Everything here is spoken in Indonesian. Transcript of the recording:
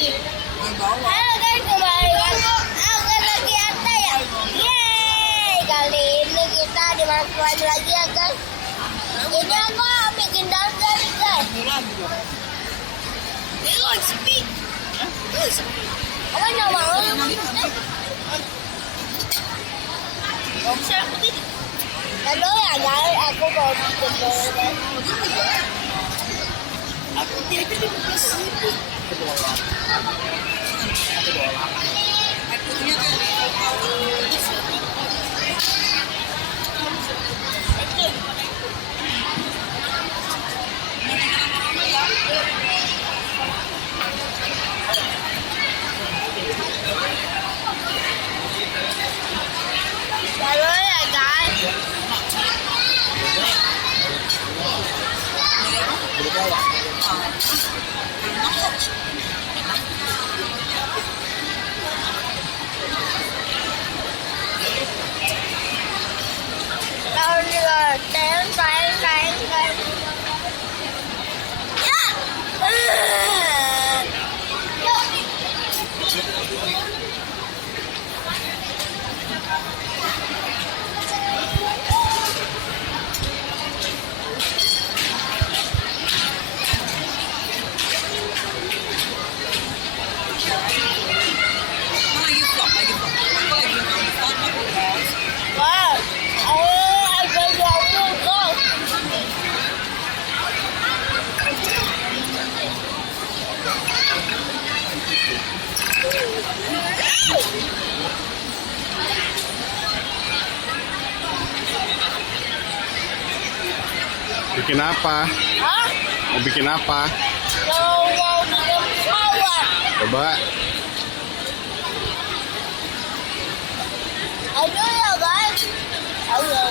Halo guys, kembali aku lagi Atta ya. Yeay, kali ini kita dimasukkan lagi ya guys. Ini aku bikin dancer guys. Speed. Apa nama? Halo ya guys, aku mau bikin dancer. Aku tidak bisa. Halo ya guys. Đâu rồi, đến cái. Wow, ada jauh kok. Bikin apa? Hah? Mau bikin apa? Mau bikin pesawat. Coba. Aduh ya guys. Aduh.